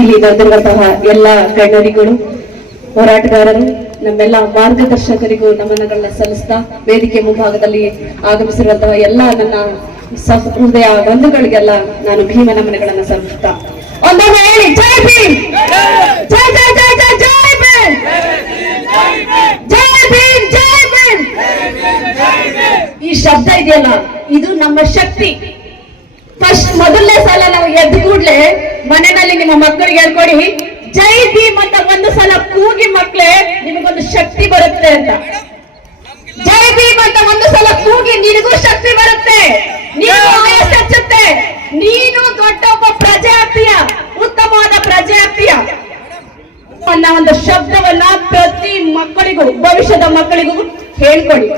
ಇಲ್ಲಿ ಬಂದಿರುವಂತಹ ಎಲ್ಲ ಗಣ್ಯರಿಗಳು ಹೋರಾಟಗಾರರು, ನಮ್ಮೆಲ್ಲ ಮಾರ್ಗದರ್ಶಕರಿಗೂ ನಮನಗಳನ್ನ ಸಲ್ಲಿಸ್ತಾ ವೇದಿಕೆ ಮುಂಭಾಗದಲ್ಲಿ ಆಗಮಿಸಿರುವಂತಹ ಎಲ್ಲ ನನ್ನ ಸಹೃದಯ ಬಂಧುಗಳಿಗೆಲ್ಲ ನಾನು ಭೀಮ ನಮನಗಳನ್ನ ಸಲ್ಲಿಸ್ತಾ. ಹೇಳಿ ಈ ಶಬ್ದ ಇದೆಯಲ್ಲ, ಇದು ನಮ್ಮ ಶಕ್ತಿ. ಫಸ್ಟ್ ಮೊದಲನೇ ಸಲ ನಾವು ಎದ್ದು ಕೂಡ್ಲೆ ಮನೆಯಲ್ಲಿ ನಿಮ್ಮ ಮಕ್ಕಳಿಗೆ ಹೇಳ್ಕೊಡಿ. ಜೈ ಭೀಮ್ ಅಂತ ಒಂದು ಸಲ ಕೂಗಿ ಮಕ್ಳೇ ನಿಮಗೊಂದು ಶಕ್ತಿ ಬರುತ್ತೆ ಅಂತ. ಜೈ ಭೀಮ್ ಅಂತ ಒಂದು ಸಲ ಕೂಗಿ ನಿನಗೂ ಶಕ್ತಿ ಬರುತ್ತೆ. ಹೆಚ್ಚುತ್ತೆ ನೀನು ದೊಡ್ಡ ಒಬ್ಬ ಪ್ರಜೆ ಉತ್ತಮವಾದ ಪ್ರಜೆ ಆಗ್ತೀಯ ಅನ್ನೋ ಒಂದು ಶಬ್ದವನ್ನ ಪ್ರತಿ ಮಕ್ಕಳಿಗೂ, ಭವಿಷ್ಯದ ಮಕ್ಕಳಿಗೂ ಹೇಳ್ಕೊಡಿ.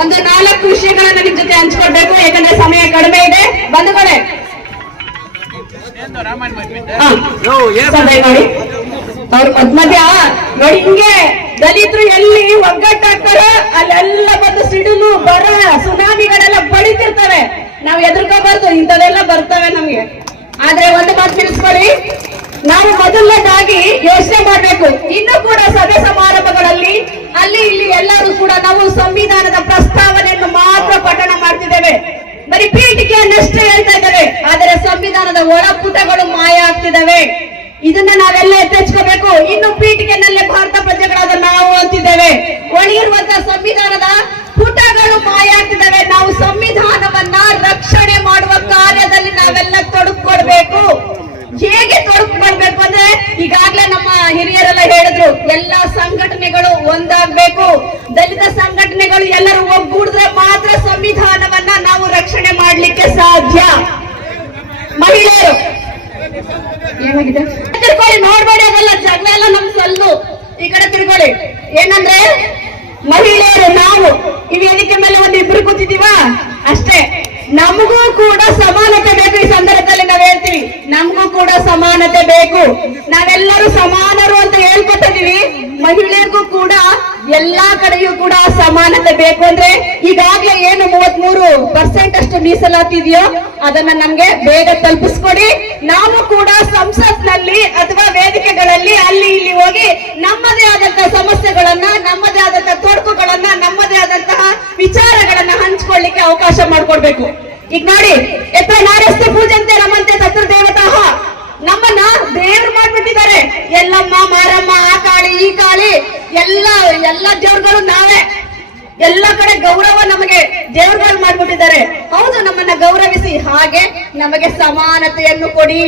ಒಂದು ನಾಲ್ಕು ವಿಷಯಗಳನ್ನ ನಿಮ್ ಜೊತೆ ಹಂಚ್ಕೊಳ್ಬೇಕು ಯಾಕಂದ್ರೆ ಸಮಯ ಕಡಿಮೆ ಇದೆ. ಬಂಧುಗಳೇ ಅವ್ರ ಮಧ್ಯ ಮಧ್ಯ ನೋಡಿ. ಹಿಂಗೆ ದಲಿತರು ಎಲ್ಲಿ ಒಗ್ಗಟ್ಟಾಗ್ತಾರ ಅಲ್ಲೆಲ್ಲ ಬಂದು ಸಿಡಿಲು ಬರ ಸುನಾಮಿಗಳೆಲ್ಲ ಬಡಿತಿರ್ತವೆ ನಾವ್ ಎದುರ್ಕೋಬಾರ್ದು ಇಂಥದೆಲ್ಲ ಬರ್ತವೆ ನಮ್ಗೆ. ಆದ್ರೆ ಒಂದು ಮಾತು ತಿಳಿಸ್ಕೊಳ್ಳಿ. ನಾವು ಮೊದಲನೇದಾಗಿ ಯೋಚನೆ ಮಾಡಬೇಕು. ಇನ್ನು ಕೂಡ ಸಭೆ ಸಮಾರಂಭಗಳಲ್ಲಿ ಅಲ್ಲಿ ಇಲ್ಲಿ ಎಲ್ಲರೂ ಕೂಡ ನಾವು ಸಂವಿಧಾನದ ಪ್ರಸ್ತಾವನೆಯನ್ನು ಮಾತ್ರ ಪಠಣ ಮಾಡ್ತಿದ್ದೇವೆ. ಪೀಠಿಕೆಯನ್ನಷ್ಟೇ ಹೇಳ್ತಾ ಇದ್ದಾವೆ. ಆದರೆ ಸಂವಿಧಾನದ ಒಳಪುಟಗಳು ಮಾಯ ಆಗ್ತಿದ್ದಾವೆ. ಇದನ್ನ ನಾವೆಲ್ಲ ಎತ್ತೆಚ್ಕೋಬೇಕು. ಇನ್ನು ಪೀಠಿಗೆನಲ್ಲಿ ಭಾರತ ಪ್ರಜೆಗಳಾದ ನಾವು ಅಂತಿದ್ದೇವೆ. ಒಳಗಿರುವಂತಹ ಸಂವಿಧಾನದ ಪುಟಗಳು ಮಾಯ ಆಗ್ತಿದ್ದಾವೆ. ನಾವು ಸಂವಿಧಾನವನ್ನ ರಕ್ಷಣೆ ಮಾಡುವ ಕಾರ್ಯದಲ್ಲಿ ನಾವೆಲ್ಲ ತೊಡಕೊಳ್ಬೇಕು ಹೇಗೆ ತೊಡಕೊಳ್ಬೇಕು ಅಂದ್ರೆ ಈಗಾಗ್ಲೇ ನಮ್ಮ ಹಿರಿಯರೆಲ್ಲ ಹೇಳಿದ್ರು, ಎಲ್ಲಾ ಸಂಘಟನೆಗಳು ಒಂದಾಗ್ಬೇಕು. ದಲಿತ ಸಂಘಟನೆಗಳು ಎಲ್ಲರೂ ನಾವು ರಕ್ಷಣೆ ಸಾಧ್ಯ? ಮಹಿಳೆಯರು. ಏನಾಗಿದೆ? ತಿರ್ಕೊಳ್ಳಿ, ನೋಡ್ಬೇಡಿ, ಅದೆಲ್ಲ ಜಗಳ ಎಲ್ಲ ನಮ್ ಸಲ್ಲು ಈ ಕಡೆ ತಿಳ್ಕೊಳ್ಳಿ ಏನಂದ್ರೆ, ಮಹಿಳೆಯರು ನಾವು ಈ ವೇದಿಕೆ ಮೇಲೆ ಒಂದು ಇಬ್ರು ಕೂತಿದೀವ ಅಷ್ಟೇ. ನಮಗೂ ಕೂಡ ಸಮಾನತೆ ಬೇಕು ಈ ಸಂದರ್ಭದಲ್ಲಿ ನಾವ್ ಹೇಳ್ತೀವಿ. ನಮಗೂ ಕೂಡ ಸಮಾನತೆ ಬೇಕು. ನಾವೆಲ್ಲರೂ ಸಮಾನರು ಅಂತ ಹೇಳ್ಕೊತಿದೀವಿ ಮಹಿಳೆಯರಿಗೂ ಕೂಡ ಎಲ್ಲಾ ಕಡೆಯೂ ಕೂಡ ಸಮಾನತೆ ಬೇಕು ಅಂದ್ರೆ ಈಗಾಗಲೇ ಏನು ಮೂವತ್ ಮೂರು ಪರ್ಸೆಂಟ್ ಅಷ್ಟು ಮೀಸಲಾತಿ ಇದೆಯೋ ಅದನ್ನ ನಮ್ಗೆ ಬೇಗ ತಲುಪಿಸ್ಕೊಡಿ. ನಾವು ಕೂಡ ಸಂಸತ್ನಲ್ಲಿ ಅಥವಾ ವೇದಿಕೆಗಳಲ್ಲಿ ಅಲ್ಲಿ ಇಲ್ಲಿ ಹೋಗಿ ನಮ್ಮದೇ ಆದಂತಹ ಸಮಸ್ಯೆಗಳನ್ನ, ನಮ್ಮದೇ ಆದಂತಹ ತೊಡಕುಗಳನ್ನ, ನಮ್ಮದೇ ಆದಂತಹ ವಿಚಾರಗಳನ್ನ ಹಂಚ್ಕೊಳ್ಳಿಕ್ಕೆ ಅವಕಾಶ ಮಾಡ್ಕೊಡ್ಬೇಕು. ಈಗ ನೋಡಿ ಎತ್ತ ನಾರಸ್ತೆ ಪೂಜಂತೆ ನಮ್ಮಂತೆ ತತ್ರ ದೇವತಾಹ ನಮ್ಮನ್ನ ದೇವ್ರು ಮಾಡ್ಬಿಟ್ಟಿದ್ದಾರೆ. ಎಲ್ಲಮ್ಮ ಮಾರಮ್ಮ, ಆ ಕಾಳಿ, ಈ ಕಾಳಿ, ಎಲ್ಲ ಎಲ್ಲ ದೇವ್ರಗಳು ನಾವೇ. ಎಲ್ಲ ಕಡೆ ಗೌರವ ನಮಗೆ ದೇವರುಗಳು ಮಾಡ್ಬಿಟ್ಟಿದ್ದಾರೆ. ಹೌದು, ನಮ್ಮನ್ನ ಗೌರವಿಸಿ, ಹಾಗೆ ನಮಗೆ ಸಮಾನತೆಯನ್ನು ಕೊಡಿ.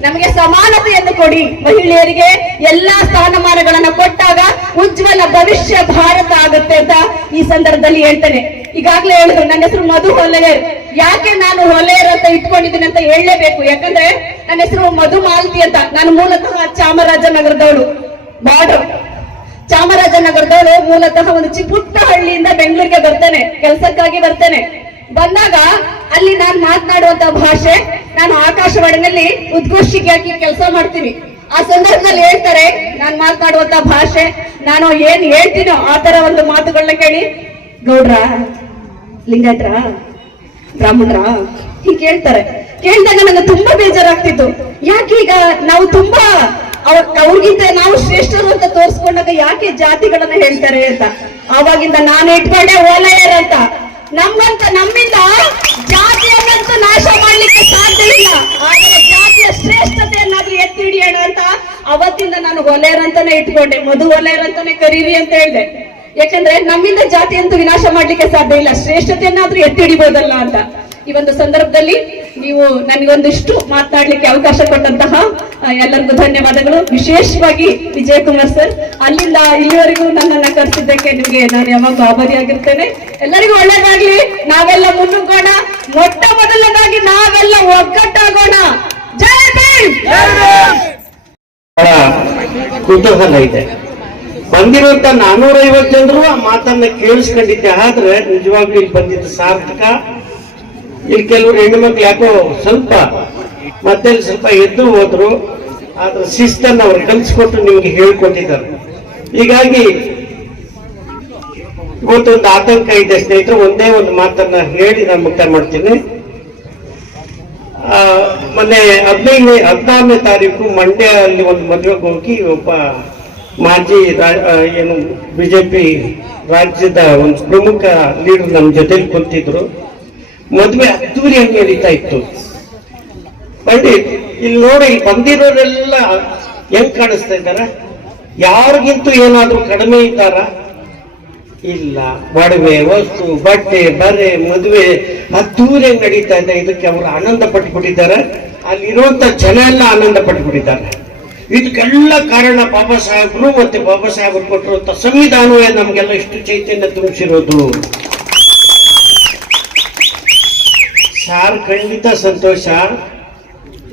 ನಮಗೆ ಸಮಾನತೆಯನ್ನು ಕೊಡಿ. ಮಹಿಳೆಯರಿಗೆ ಎಲ್ಲಾ ಸ್ಥಾನಮಾನಗಳನ್ನ ಕೊಟ್ಟಾಗ ಉಜ್ವಲ ಭವಿಷ್ಯ ಭಾರತ ಆಗುತ್ತೆ ಅಂತ ಈ ಸಂದರ್ಭದಲ್ಲಿ ಹೇಳ್ತೇನೆ. ಈಗಾಗ್ಲೇ ಹೇಳಿದ್ರು, ನನ್ನ ಹೆಸರು ಮಧು ಹೊಲೆಯರ್. ಯಾಕೆ ನಾನು ಹೊಲೆಯರ್ ಅಂತ ಇಟ್ಕೊಂಡಿದ್ದೀನಿ ಅಂತ ಹೇಳಲೇಬೇಕು? ಯಾಕಂದ್ರೆ ನನ್ನ ಹೆಸರು ಮಧು ಮಾಲ್ತಿ ಅಂತ. ನಾನು ಮೂಲತಃ ಚಾಮರಾಜನಗರದವಳು. ಬಾರ್ಡರ್. ಚಾಮರಾಜನಗರದವಳು ಮೂಲತಃ ಒಂದು ಚಿ ಪುಟ್ಟ ಹಳ್ಳಿಯಿಂದ ಬೆಂಗಳೂರಿಗೆ ಬರ್ತೇನೆ, ಕೆಲಸಕ್ಕಾಗಿ ಬರ್ತೇನೆ. ಬಂದಾಗ ಅಲ್ಲಿ ನಾನು ಮಾತನಾಡುವಂತ ಭಾಷೆ, ನಾನು ಆಕಾಶವಾಣಿನಲ್ಲಿ ಉದ್ಘೋಷಿಕೆ ಹಾಕಿ ಕೆಲಸ ಮಾಡ್ತೀನಿ. ಆ ಸಂದರ್ಭದಲ್ಲಿ ಹೇಳ್ತಾರೆ, ನಾನು ಮಾತನಾಡುವಂತ ಭಾಷೆ, ನಾನು ಏನ್ ಹೇಳ್ತೀನೋ ಆ ತರ ಒಂದು ಮಾತುಗಳನ್ನ ಕೇಳಿ, ಗೌಡ್ರ, ಲಿಂಗಾಯತ್ರ, ಬ್ರಾಹ್ಮಣರ, ಹೀಗೆ ಕೇಳ್ತಾರೆ ಕೇಳಿದಾಗ ನನಗೆ ತುಂಬಾ ಬೇಜಾರಾಗ್ತಿತ್ತು. ಯಾಕೀಗ ನಾವು ತುಂಬಾ ಅವ್ರ- ಅವ್ರಿಗಿಂತ ನಾವು ಶ್ರೇಷ್ಠರು ಅಂತ ತೋರಿಸ್ಕೊಂಡಾಗ ಯಾಕೆ ಜಾತಿಗಳನ್ನ ಹೇಳ್ತಾರೆ ಅಂತ? ಅವಾಗಿಂದ ನಾನು ಇಟ್ಕೊಂಡೆ ಓಲಯರ್ ಅಂತ ನಮ್ಮಂತ, ನಮ್ಮಿಂದ ಜಾತಿಯನ್ನಂತೂ ನಾಶ ಮಾಡ್ಲಿಕ್ಕೆ ಸಾಧ್ಯ ಇಲ್ಲ. ಆದರೆ ಜಾತಿಯ ಶ್ರೇಷ್ಠತೆಯನ್ನಾದ್ರೂ ಎತ್ತಿ ಹಿಡಿಯೋಣ ಅಂತ ಅವತ್ತಿಂದ ನಾನು ಒಲೆಯರ್ ಅಂತಾನೆ ಇಟ್ಕೊಂಡೆ. ಮಧು ಒಲೆಯರ್ ಅಂತಾನೆ ಕರೀರಿ ಅಂತ ಹೇಳಿದೆ. ಯಾಕಂದ್ರೆ ನಮ್ಮಿಂದ ಜಾತಿ ಅಂತೂ ವಿನಾಶ ಮಾಡ್ಲಿಕ್ಕೆ ಸಾಧ್ಯ ಇಲ್ಲ. ಶ್ರೇಷ್ಠತೆಯನ್ನಾದ್ರೂ ಎತ್ತಿ ಹಿಡಿಬೋದಲ್ಲ ಅಂತ. ಈ ಒಂದು ಸಂದರ್ಭದಲ್ಲಿ ನೀವು ನನಗೊಂದಿಷ್ಟು ಮಾತನಾಡ್ಲಿಕ್ಕೆ ಅವಕಾಶ ಕೊಟ್ಟಂತಹ ಎಲ್ಲರಿಗೂ ಧನ್ಯವಾದಗಳು. ವಿಶೇಷವಾಗಿ ವಿಜಯಕುಮಾರ್ ಸರ್, ಅಲ್ಲಿಂದ ಇಲ್ಲಿವರೆಗೂ ನನ್ನನ್ನ ಕರೆಸಿದ್ದಕ್ಕೆ ನಿಮಗೆ ನಾನು ಯಾವಾಗ ಆಭಾರಿಯಾಗಿರ್ತೇನೆ. ಎಲ್ಲರಿಗೂ ಒಳ್ಳೇದಾಗ್ಲಿ, ನಾವೆಲ್ಲ ಮುನ್ನುಗ್ಗೋಣ. ಮೊಟ್ಟ ಮೊದಲನೇದಾಗಿ ನಾವೆಲ್ಲ ಒಗ್ಗಟ್ಟಾಗೋಣ. ಕುತೂಹಲ ಇದೆ. ಬಂದಿರುವಂತ ನಾನೂರೈವತ್ತು ಜನರು ಆ ಮಾತನ್ನ ಕೇಳಿಸ್ಕೊಂಡಿದ್ದೆ. ಆದ್ರೆ ನಿಜವಾಗ್ಲೂ ಇಲ್ಲಿ ಬಂದಿದ್ದು ಸಾರ್ಥಕ. ಇಲ್ಲಿ ಕೆಲವರು ಹೆಣ್ಣುಮಕ್ಳು ಯಾಕೋ ಸ್ವಲ್ಪ ಮತ್ತೆ ಸ್ವಲ್ಪ ಎದ್ದು ಹೋದ್ರು, ಆದ್ರೆ ಶಿಸ್ತನ್ನು ಅವ್ರು ಕಲಿಸ್ಕೊಟ್ಟು ನಿಮ್ಗೆ ಹೇಳ್ಕೊಟ್ಟಿದ್ದಾರೆ. ಹೀಗಾಗಿ ಇವತ್ತೊಂದು ಆತಂಕ ಇದೆ ಸ್ನೇಹಿತರು, ಒಂದೇ ಒಂದು ಮಾತನ್ನ ಹೇಳಿ ನಾನು ಮುಕ್ತಾಯ ಮಾಡ್ತೀನಿ. ಮೊನ್ನೆ ಹದಿನೈದನೇ, ಹದಿನಾರನೇ ತಾರೀಕು ಮಂಡ್ಯ ಅಲ್ಲಿ ಒಂದು ಮದುವೆಗೆ ಹೋಗಿ ಒಬ್ಬ ಮಾಜಿ ಏನು ಬಿಜೆಪಿ ರಾಜ್ಯದ ಒಂದು ಪ್ರಮುಖ ಲೀಡರ್ ನಮ್ಮ ಜೊತೆಲಿ ಕೂತಿದ್ರು. ಮದುವೆ ಅದ್ದೂರಿಯಾಗಿ ನಡೀತಾ ಇತ್ತು. ಬಂಡಿ ಇಲ್ಲಿ ನೋಡಿ, ಇಲ್ಲಿ ಬಂದಿರೋರೆಲ್ಲ ಹೆಂಗ್ ಕಾಣಿಸ್ತಾ ಇದ್ದಾರ? ಯಾರಿಗಿಂತೂ ಏನಾದ್ರೂ ಕಡಿಮೆ ಇದ್ದಾರ? ಇಲ್ಲ. ಒಡವೆ ವಸ್ತು, ಬಟ್ಟೆ, ಬರೆ, ಮದುವೆ ಅದ್ದೂರಿಯಾಗಿ ನಡೀತಾ ಇದೆ. ಇದಕ್ಕೆ ಅವರು ಆನಂದ ಪಟ್ಬಿಟ್ಟಿದ್ದಾರೆ. ಅಲ್ಲಿರುವಂತ ಜನ ಎಲ್ಲ ಆನಂದ ಪಟ್ಬಿಟ್ಟಿದ್ದಾರೆ. ಇದಕ್ಕೆಲ್ಲ ಕಾರಣ ಬಾಬಾ ಸಾಹೇಬ್ರು ಮತ್ತೆ ಬಾಬಾ ಸಾಹೇಬ್ರು ಕೊಟ್ಟಿರುವಂತ ಸಂವಿಧಾನವೇ ನಮ್ಗೆಲ್ಲ ಇಷ್ಟು ಚೈತನ್ಯ ತುಂಬಿಸಿರೋದು. ಸಾರ್ ಖಂಡಿತ ಸಂತೋಷ.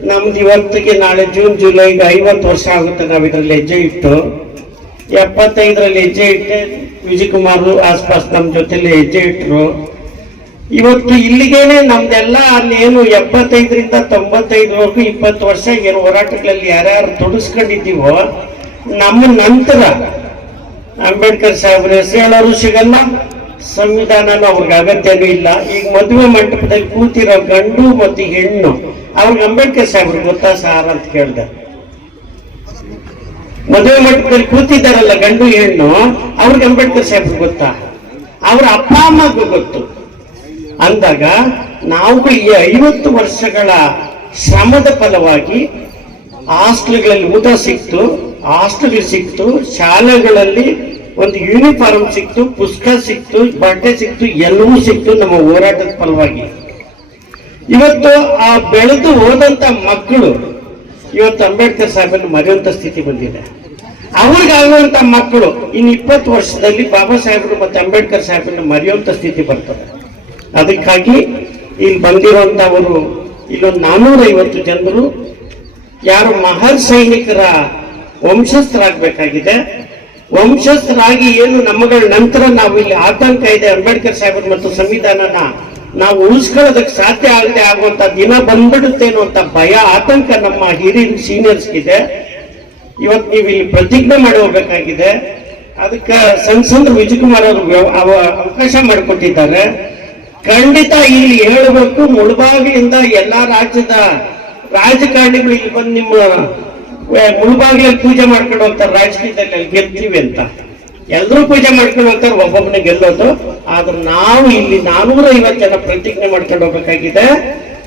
ನಮ್ದು ಇವತ್ತಿಗೆ ನಾಳೆ ಜೂನ್ ಜುಲೈಗೆ ಐವತ್ತು ವರ್ಷ ಆಗುತ್ತೆ ನಾವು ಇದರಲ್ಲಿ ಹೆಜ್ಜೆ ಇಟ್ಟು. ಎಪ್ಪತ್ತೈದರಲ್ಲಿ ಹೆಜ್ಜೆ ಇಟ್ಟೆ ವಿಜಯಕುಮಾರ್ ಆಸ್ಪಾಸ್ ನಮ್ಮ ಜೊತೆಲಿ ಹೆಜ್ಜೆ ಇಟ್ಟರು ಇವತ್ತು ಇಲ್ಲಿಗೇನೆ ನಮ್ದೆಲ್ಲ ಅಲ್ಲಿ ಏನು ಎಪ್ಪತ್ತೈದರಿಂದ ತೊಂಬತ್ತೈದು ಇಪ್ಪತ್ತು ವರ್ಷ ಏನು ಹೋರಾಟಗಳಲ್ಲಿ ಯಾರ್ಯಾರು ತೊಡಸ್ಕೊಂಡಿದ್ದೀವೋ, ನಮ್ಮ ನಂತರ ಅಂಬೇಡ್ಕರ್ ಸಾಹೇಬ್ರ ಹೆಸರು ಹೇಳೋರು ಸಿಗಲ್ಲ. ಸಂವಿಧಾನನೂ ಅವ್ರಿಗೆ ಅಗತ್ಯನೂ ಇಲ್ಲ. ಈಗ ಮದುವೆ ಮಂಟಪದಲ್ಲಿ ಕೂತಿರೋ ಗಂಡು ಮತ್ತು ಹೆಣ್ಣು, ಅವ್ರಿಗೆ ಅಂಬೇಡ್ಕರ್ ಸಾಹೇಬ್ರು ಗೊತ್ತಾ ಸಾರ್ ಅಂತ ಕೇಳ್ದ. ಮದುವೆ ಮಂಟಪದಲ್ಲಿ ಕೂತಿದ್ದಾರಲ್ಲ ಗಂಡು ಹೆಣ್ಣು, ಅವ್ರಿಗೆ ಅಂಬೇಡ್ಕರ್ ಸಾಹೇಬ್ರು ಗೊತ್ತಾ? ಅವ್ರ ಅಪ್ಪ ಅಮ್ಮಗೂ ಗೊತ್ತು. ಅಂದಾಗ ನಾವು ಈ ಐವತ್ತು ವರ್ಷಗಳ ಶ್ರಮದ ಫಲವಾಗಿ ಹಾಸ್ಟೆಲ್ಗಳಲ್ಲಿ ಊಟ ಸಿಕ್ತು ಹಾಸ್ಟೆಲ್ ಸಿಕ್ತು, ಶಾಲೆಗಳಲ್ಲಿ ಒಂದು ಯೂನಿಫಾರ್ಮ್ ಸಿಕ್ತು ಪುಸ್ತಕ ಸಿಕ್ತು, ಬಟ್ಟೆ ಸಿಕ್ತು, ಎಲ್ಲವೂ ಸಿಕ್ತು ನಮ್ಮ ಹೋರಾಟದ ಫಲವಾಗಿ ಇವತ್ತು ಆ ಬೆಳೆದು ಹೋದಂತ ಮಕ್ಕಳು, ಇವತ್ತು ಅಂಬೇಡ್ಕರ್ ಸಾಹೇಬನ್ನು ಮರೆಯುವಂತ ಸ್ಥಿತಿ ಬಂದಿದೆ. ಅವ್ರಿಗಾಗುವಂತ ಮಕ್ಕಳು, ಇನ್ನು ಇಪ್ಪತ್ತು ವರ್ಷದಲ್ಲಿ ಬಾಬಾ ಸಾಹೇಬರು ಮತ್ತೆ ಅಂಬೇಡ್ಕರ್ ಸಾಹೇಬನ್ನು ಮರೆಯುವಂತ ಸ್ಥಿತಿ ಬರ್ತದೆ. ಅದಕ್ಕಾಗಿ ಇಲ್ಲಿ ಬಂದಿರುವಂತವರು ಇಲ್ಲೊಂದು ನಾನ್ನೂರೈವತ್ತು ಜನರು, ಯಾರು ಮಹರ್ ಸೈನಿಕರ ವಂಶಸ್ಥರಾಗಬೇಕಾಗಿದೆ. ವಂಶಸ್ಥರಾಗಿ ಏನು ನಮ್ಮಗಳ ನಂತರ ನಾವು ಇಲ್ಲಿ ಆತಂಕ ಇದೆ ಅಂಬೇಡ್ಕರ್ ಸಾಹೇಬರು ಮತ್ತು ಸಂವಿಧಾನನ ನಾವು ಉಳಿಸ್ಕೊಳ್ಳೋದಕ್ಕೆ ಸಾಧ್ಯ ಆಗದೆ ಆಗುವಂತ ದಿನ ಬಂದ್ಬಿಡುತ್ತೆ ಅನ್ನುವಂತ ಭಯ, ಆತಂಕ ನಮ್ಮ ಹಿರಿಯ ಸೀನಿಯರ್ಸ್ ಇದೆ ಇವತ್ತು ನೀವು ಇಲ್ಲಿ ಪ್ರತಿಜ್ಞೆ ಮಾಡಿ ಹೋಗ್ಬೇಕಾಗಿದೆ. ಅದಕ್ಕೆ ಸಂಸದರು ವಿಜಯಕುಮಾರ್ ಅವರು ಅವಕಾಶ ಮಾಡಿಕೊಟ್ಟಿದ್ದಾರೆ. ಖಂಡಿತ ಇಲ್ಲಿ ಹೇಳಬೇಕು, ಮುಳುಬಾಗಿಲಿಂದ ಎಲ್ಲಾ ರಾಜ್ಯದ ರಾಜಕಾರಣಿಗಳು ಇಲ್ಲಿ ಬಂದು ನಿಮ್ಮ ಮುಳುಬಾಗಿಲಲ್ಲಿ ಪೂಜೆ ಮಾಡ್ಕೊಂಡು ಹೋಗ್ತಾರೆ ರಾಜಕೀಯದಲ್ಲಿ ಅಲ್ಲಿ ಗೆಲ್ತೀವಿ ಅಂತ. ಎಲ್ಲರೂ ಪೂಜೆ ಮಾಡ್ಕೊಂಡು ಹೋಗ್ತಾರೆ ಒಬ್ಬೊಬ್ಬನೇ ಗೆಲ್ಲೋದು. ಆದ್ರೆ ನಾವು ಇಲ್ಲಿ ನಾನೂರ ಐವತ್ತು ಜನ ಪ್ರತಿಜ್ಞೆ ಮಾಡ್ಕೊಂಡು ಹೋಗ್ಬೇಕಾಗಿದೆ.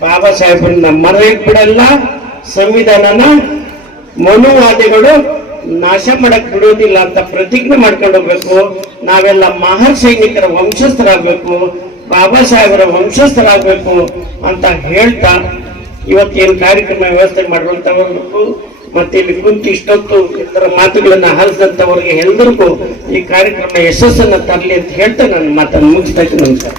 ಬಾಬಾ ಸಾಹೇಬ್ರನ್ನ ಮರೆಯಕ್ ಬಿಡಲ್ಲ. ಸಂವಿಧಾನನ ಮನುವಾದಿಗಳು ನಾಶ ಮಾಡಕ್ ಬಿಡೋದಿಲ್ಲ ಅಂತ ಪ್ರತಿಜ್ಞೆ ಮಾಡ್ಕೊಂಡು ಹೋಗ್ಬೇಕು. ನಾವೆಲ್ಲ ಮಹರ್ ಸೈನಿಕರ ವಂಶಸ್ಥರಾಗಬೇಕು. ಬಾಬಾ ಸಾಹೇಬರ ವಂಶಸ್ಥರಾಗಬೇಕು ಅಂತ ಹೇಳ್ತಾ ಇವತ್ತೇನು ಕಾರ್ಯಕ್ರಮ ವ್ಯವಸ್ಥೆ ಮಾಡುವಂತವ್ರಿಗೂ ಮತ್ತೆ ಇಲ್ಲಿ ಕುಂತು ಇಷ್ಟೊತ್ತು ಇತರ ಮಾತುಗಳನ್ನ ಹರಿಸಿದಂತವರಿಗೆ ಎಲ್ಲರಿಗೂ ಈ ಕಾರ್ಯಕ್ರಮ ಯಶಸ್ಸನ್ನ ತರಲಿ ಅಂತ ಹೇಳ್ತಾ ನನ್ನ ಮಾತನ್ನು ಮುಗಿಸ್ತಾ ನಮಸ್ಕಾರ.